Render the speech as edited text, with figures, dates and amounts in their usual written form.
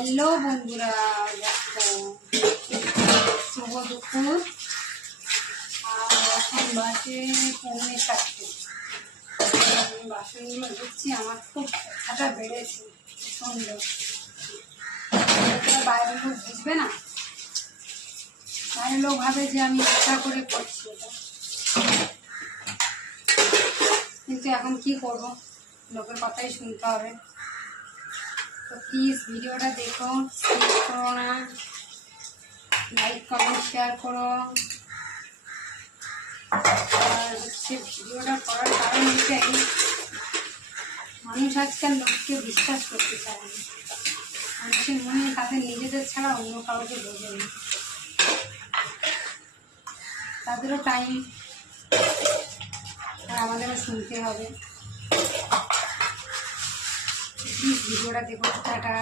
Hello বন্ধুরা, দেখো শুভ দুপুর। আর এখন বাজে 4:45। বাসনগুলো ধুচ্ছি। আমার খুব ব্যথাটা বেড়েছে প্রচণ্ড। বাইরের লোক বুঝবে না, বাইরের লোক ভাবে যে আমি ইচ্ছা করে করছি এটা, কিন্তু এখন কি করব, লোকের কথাই শুনতে হবে। তো প্লিজ ভিডিওটা দেখো, স্কিপ করো না, লাইক কমেন্ট শেয়ার করো। আর হচ্ছে ভিডিওটা করার কারণ এটাই, মানুষ আজকাল লোককে বিশ্বাস করতে চায় না। মানুষের মনে তাদের নিজেদের ছাড়া অন্য কাউকে বোঝে না। তাদেরও টাইম, আর আমাদেরও শুনতে হবে। প্লিজ ভিডিওটা দেখো। টাটা।